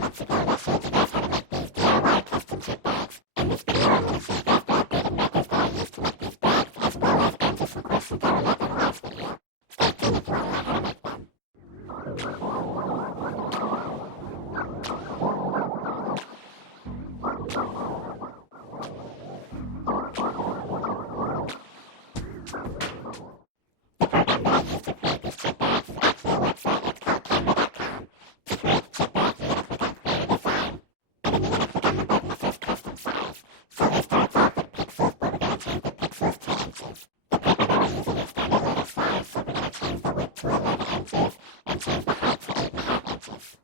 months ago that showed you guys how to make these DIY custom chip bags. In this video, I'm going to show you guys the updated methods that I use to make these bags, as well as answer some questions that were left in the last video. Stay tuned if you want to learn how to make them. The program that I use to create these chip bags is actually a website. It's called Canva.com. To create the chip bags, you're going to click on Create a Design, and then you're going to click on the button that says Custom Size. So it starts off with pixels, but we're going to change the pixels to inches. The paper that we're using is standard letter size, so we're going to change the width to 11 inches and change the height to 8.5 inches.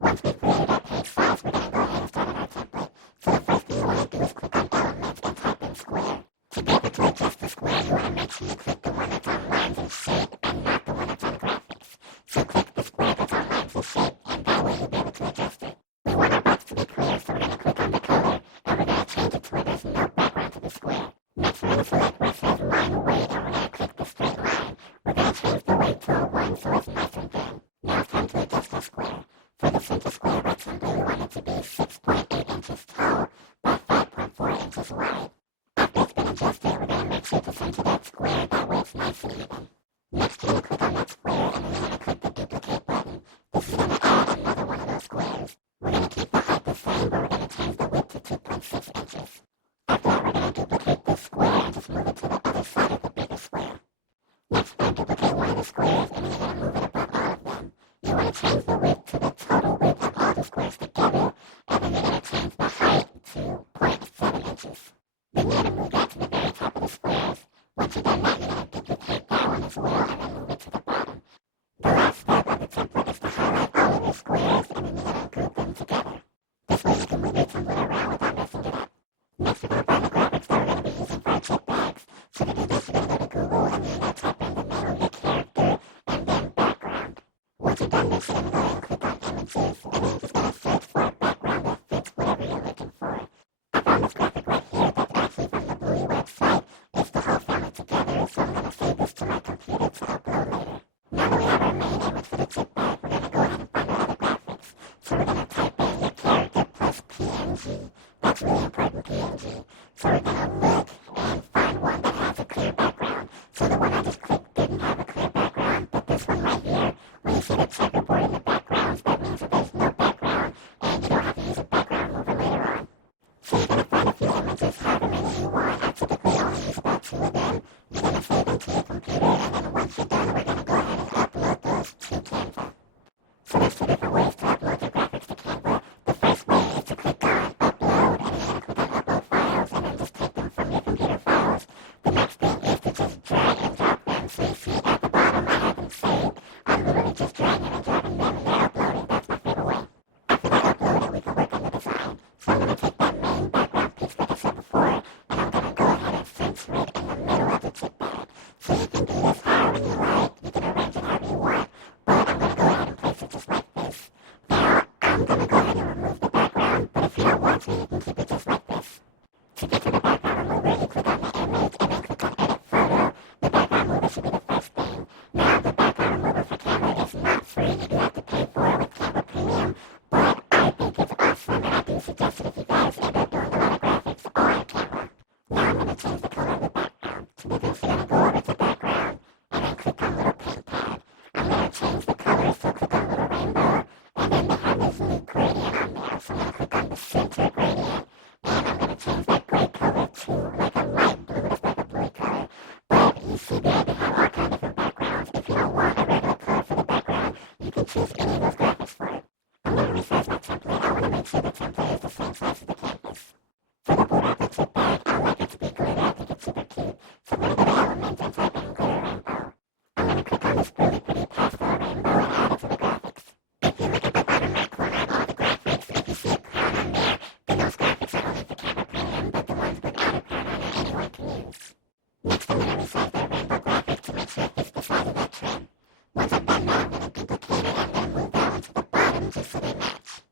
Once we've created our page size, we're going to go ahead and start on our template. So the first thing you want to do is click on Elements and type in Square. To be able to adjust the square, you want to make sure you click the one that's on Lines and Shape and not the one that's on Graphics. So click the square that's on Lines and Shape, and that way you'll be able to adjust it. We want our box to be clear, so we're going to click on the color, and we're going to change it to where there's no background to the square. Next, we're going to select where it says Line Weight, and we're going to click the straight line. We're going to change the weight to a 1 so it's nice and thin. Now it's time to adjust our square. For the center square rectangle, we want it to be 6.8 inches tall by 5.4 inches wide. After it's been adjusted, we're going to make sure to center that square, that way it's nice and even. Next, you're going to click on that square, and then you're going to click the duplicate button. This is going to add another one of those squares. We're going to keep the height the same, but we're going to change the width to 2.6 inches. After that, we're going to duplicate this square and just move it to the other side of the bigger square. Next, we're going to duplicate one of the squares, and then you're going to move it above all of them. You want to change the width to the total width of all the squares together, and then you're going to change the height to 0.7 inches. Then you're going to move that to the very top of the squares. Once you've done that, you're going to duplicate that one as well, and then move it to the bottom. The last step of the template is to highlight all of your squares, and then you're going to group them together. This way you can move your template around without messing it up. Next, we're going to find the graphics that we're going to be using for our chip bags. So to do this, you're going to go to Google, and you're going to type in the name of your character, and then background. Once you've done this, you're going to go ahead and click on Images, and then you're just going to search for a background that fits whatever you're looking for. I found this graphic right here that's actually from the Bluey website. It's the whole family together, so I'm going to save this to my computer to upload later. Now that we have our main image for the chip bag, we're going to go ahead and find our other graphics. So we're going to type in your character plus PNG. That's really important, PNG. So we're going to look and find one that has a clear background. So the one I just clicked didn't have a clear background, but this one right here, when you see the checkerboard in the backgrounds, that means that there's no background, and you don't have to use a background remover later on. So you're going to find a few images, however many you want. I typically only use about 2 of them. You're going to save them to your computer, and then once you're done, we're going to go ahead and upload those to Canva. So there's 2 different ways to upload your graphics to Canva. The first way is to click on Upload, and you're going to click on Upload Files, and then just take them from your computer files. The next thing is to just drag and drop them. So you see at the bottom, I have them saved. I'm literally just dragging and dropping them, and they're uploading. That's my favorite way. After that uploaded, we can work on the design. So I'm going to take that main background piece like I said before, and I'm going to go ahead and center it in the middle of the chip bag. So you can do this however you like, you can arrange it however you want, but I'm going to go ahead and place it just like this. Now, I'm going to go ahead and remove the background, but if you don't want to, you can keep it just like this. To get to the background remover, you click on the image and then click on Edit Photo. The background remover should be the first thing. Now, the background remover for Canva is not free. You do have to pay for it with Canva Premium, but I think it's awesome, and I do suggest it if you guys end up doing a lot of graphics on Canva. Now I'm going to change the color of the background. To do this, you're going to go over to Background, and then click on Little Paint Pad. I'm going to change the color, so click on Little Rainbow, and then they have this new gradient on there, so I'm going to click on the Center Gradient, and I'm going to change that gray color to like a light blue, that's like a blue color. But you see there, they have all kinds of different backgrounds. If you don't want a regular color for the background, you can choose any of those graphics for it. I'm going to resize my template. I want to make sure the template is the same size as the canvas. For the border of the chip bag, I like it to be glitter. I think it's super cute. So I'm going to go to Elements and type in Glitter Rainbow. I'm going to click on this really pretty pastel rainbow and add it to the graphics. If you look at the bottom right corner of all the graphics, if you see a crown on there, then those graphics are only for Canva Premium, but the ones without a crown on it, anyone can use. Next, I'm going to resize that rainbow graphic to make sure it fits the size of that trim. Once I've done that, I'm going to duplicate it and then move that one to the bottom just so they match.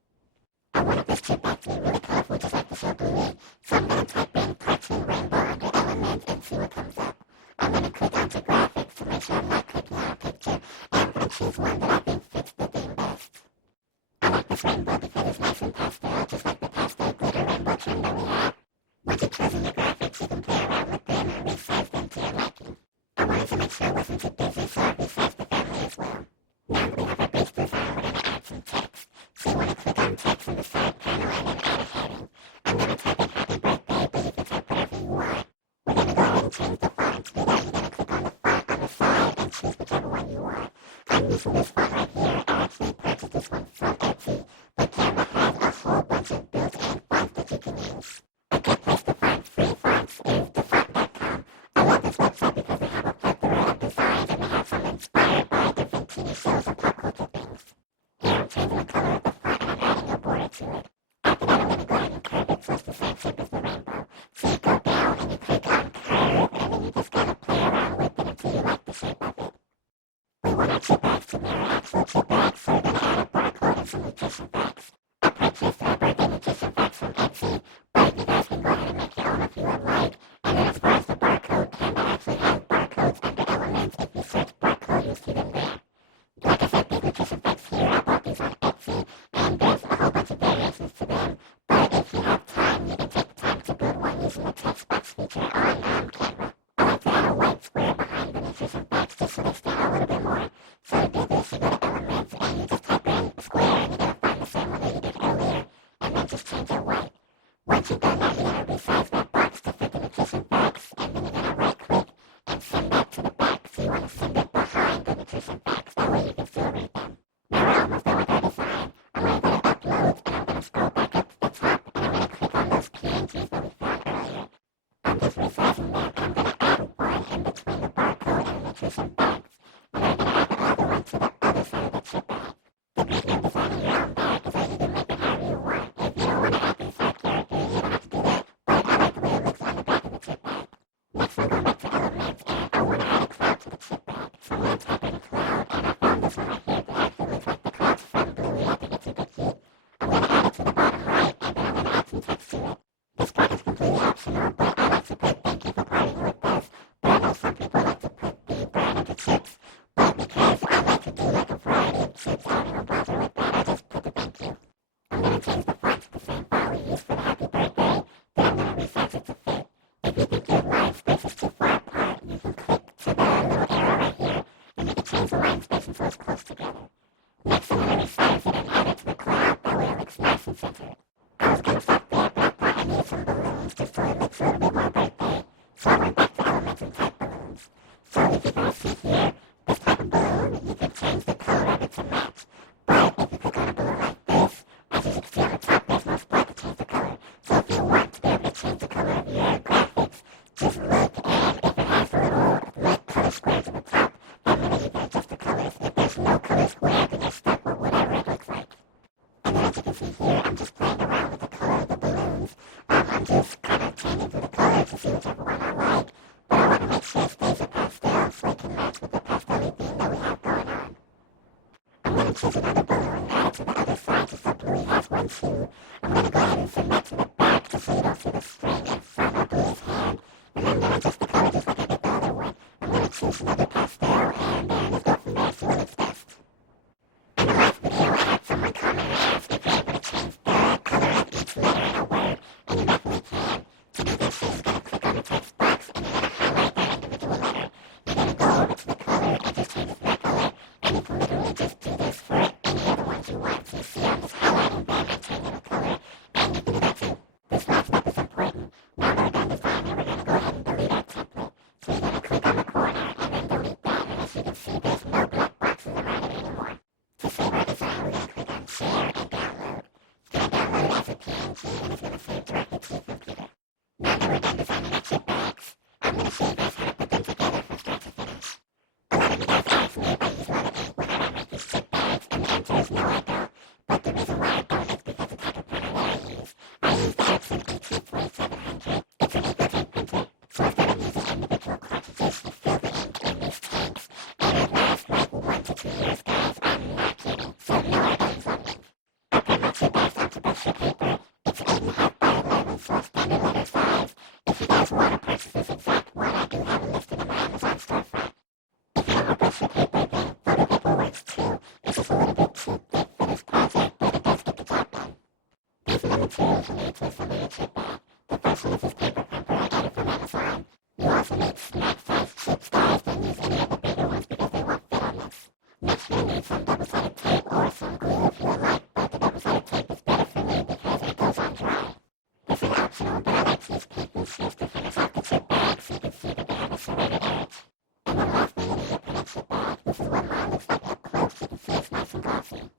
I wanted this chip bag to be really colorful, just like the show Bluey, so I'm going to type in Cartoon Rainbow under Elements and see what comes up. I'm going to click onto Graphics to make sure I'm not clicking on a picture, and I'm going to choose one that I think fits the theme best. I like the this rainbow because it's nice and pastel, just like the pastel glitter rainbow trim that we have. Once you've chosen your graphics, you can play around with them and resize them to your liking. I wanted to make sure it wasn't too busy, so I resized the family as well. Now that we have our base design, we're going to add some text. So you want to click on text in the side panel and then add a heading. I'm going to type in happy birthday, but you can type whatever you want. We're going to go ahead and change the font. To do that, you're going to click on the font on the side and choose whichever one you want. I'm using this font right here. I actually purchased this one from Etsy, but Canva has a whole bunch of built-in fonts that you can use. A good place to find free fonts is thefont.com. I love this website because they have a plethora of designs and they have some inspired by different TV shows and pop culture things. Here I'm changing the color of the font and I'm adding a border to it. After that I'm going to go ahead and curve it so it's the same shape as the rainbow. So you go down and you click on curve and then you just kind of play around with it until you like the shape of it. We want our chip bags to mirror actual chip bags, so we're going to add a barcode and some nutrition facts. I purchased birthday nutrition facts from Etsy, but you guys can go ahead and make your own if you would like. And then as far as the barcode, Canva actually has barcodes under elements. If you search barcode, you see them there. Like I said, these nutrition facts here, I bought these on Etsy, and there's a whole bunch of variations to them. But if you have time, you can take the time to build one using the text box feature on Canva. I like to add a white square behind the nutrition facts just so they stand out a little bit more. So to do this, you go to elements and you just type in square and you're going to find the same one that you did earlier. And then just change it white. Once you've done that, you're going to resize that box to fit the nutrition facts, and then you're going to right click and send that to the back. So you want to send it behind the nutrition facts. That way you can still read them. Now we're almost done with our design. I'm going to go to upload and I'm going to scroll back up to the top and I'm going to click on those PNGs that we found earlier. I'm just resizing them and I'm going to add one in between the barcode and the nutrition bags. And I'm going to add the other one to the other side of the chip bag. The beauty of designing your own bag is that you can make it however you want. If you don't want to add these side characters, you don't have to do that. But I like the way it looks on the back of the chip bag. Next I'm going back to elements and I want to add a cloud to the chip bag. So I'm going to type in cloud and I found this one right here that actually looks like the clouds from Bluey. I think it's super cute. I'm going to add it to the bottom right and then I'm going to add some text to it. This part is completely optional, but I like to put thank you for partying with us. But I know some people like to put the brand of the chips. But because I like to do like a variety of chips, I don't even bother with that. I just put the thank you. I'm going to change the font to the same font we used for the happy birthday. Then I'm going to resize it to fit. If you think your line space is too far apart, you can click to the little arrow right here and you can change the line space until it's close together. Next I'm going to resize it and add it to the cloud. That way it looks nice and centered. I was going to stop there, but I thought I needed some balloons just so it looks a little bit more birthday. So I went back to elements and typed balloons. So if you guys see here, this type of balloon, you can change the color of it to match. But if you click on a balloon like this, as you can see on the top, there's no spot to change the color. So if you want to be able to change the color of your graphics, just look, and if it has the little light color squares at the top, then maybe you can adjust the colors. If there's no color square, then you're stuck with whatever it looks like. And then as you can see here, I'm just playing around with the color of the balloons. I'm just kind of changing through the colors to see whichever one I like. But I want to make sure it stays a pastel so it can match with the pastel theme that we have going on. I'm going to choose another balloon and add it to the other side just so Bluey has one too. I'm going to go ahead and send that to the back just so you don't see the string in front of Bluey's hand. And then I'm going to adjust the color just like I did the other one. I'm going to choose another pastel and then just go from there, see what looks best. In the last video, I had someone comment and ask if you're able to change the color of each letter in a word, and you definitely can. To do this, you're just going to click on the text box, and you're going to highlight that individual letter. You're going to go over to the color and just change it to that color, and you can literally just do this for any other ones you want. So you see I'm just highlighting them and changing the color, and you can do that too. This last step is important. Now that we're done designing, we're going to go ahead and delete our template. So you're going to click on the corner and then delete that, and as you can see, there's no black boxes around it anymore. To save our design, we're going to click on Share and Download. It's going to download as a PNG and it's going to save directly to your computer. Now that we're done designing our chip bags, I'm going to show you guys how to put them together from start to finish. A lot of you guys ask me if I use a lot of ink when I make these chip bags, and the answer is no, I don't. But the reason why I don't is because the type of printer that I use. I use the Epson ET4700. It's an eco-tank printer, so instead of using individual cartridges, you fill the ink in these tanks, and it lasts like 1 to 2 years, guys. I'm not kidding. So no, I don't use a lot of ink. I print my chip bags onto brochure paper. It's 8.5 by 11. materials you need to assemble your chip bag. The first one is this paper crumper I got it from Amazon. You also need snack-sized chip styles. Don't use any of the bigger ones because they won't fit on this. Next you'll need some double-sided tape or some glue if you like, but the double-sided tape is better for me because it goes on dry. This is optional, but I like to use PVC to finish off the chip bag so you can see that they have a serrated edge. And one last thing you need to put in a chip bag. This is what mine looks like up close. You can see it's nice and glossy.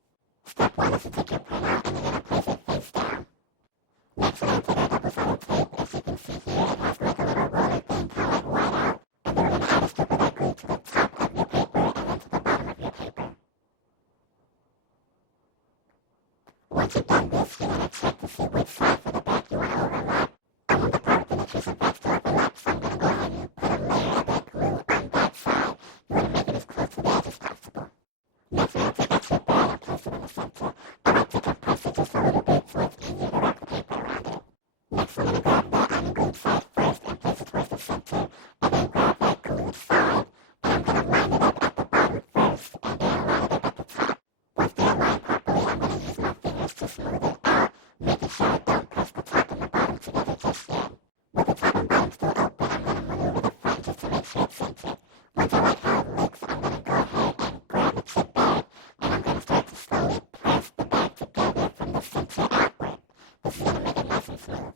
Step 1 is to take your print out and you're going to place it face down. Next, we're going to take our double-sided tape. As you can see here, it has like a little roller thing colored white out. And then we're going to add a strip of that glue to the top of your paper and then to the bottom of your paper. Once you've done this, you're going to check to see which side for the back you want to overlap. I want the part with the intrusive backs to overlap, so I'm going to go ahead and put a layer of that glue on that side. You want to make it as close to the edge as possible. Next, we're going to take our chip bag and place it in the center. I like to compress it just a little bit so it's easier to wrap the paper around it. Next, we're going to grab the unglued side first and place it towards the center, and then grab that glued side, and I'm going to line it up at the bottom first, and then line it up at the top. Once they're aligned properly, I'm going to use my fingers to smooth it out, making sure I don't press the top and the bottom together just yet. With the top and bottom still open, I'm going to maneuver the front just to make sure it's centered. Once I like how it looks, I'm going to go ahead and grab the chip bag, and I'm going to start to slowly press the bag together from the center outward. This is going to make it nice and smooth.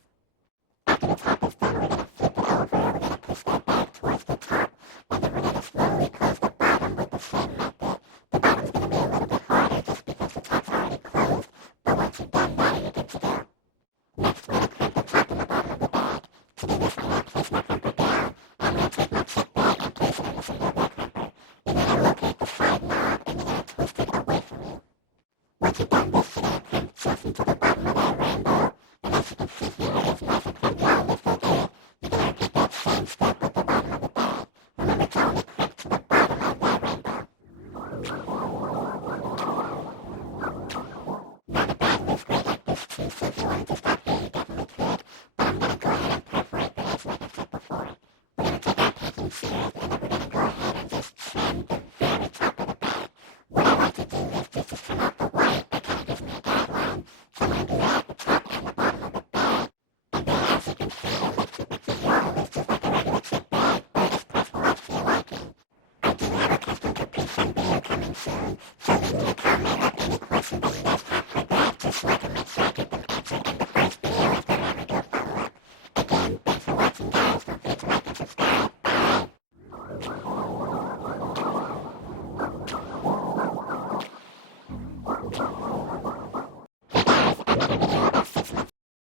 After the top is done, we're going to flip it over, we're going to push that bag towards the top, and then we're going to slowly close the bottom with the same method. The bottom's going to be a little bit harder just because the top's already closed, but once you've done that, you're good to go. Next, we're going to crimp the top and the bottom of the bag. To do this, I'm going to place my crumper down, and I'm going to take my chip bag and place it in the center of that crumper. You're going to locate the side knob, and you're going to twist it away from you. Once you've done this, you're going to crimp just into the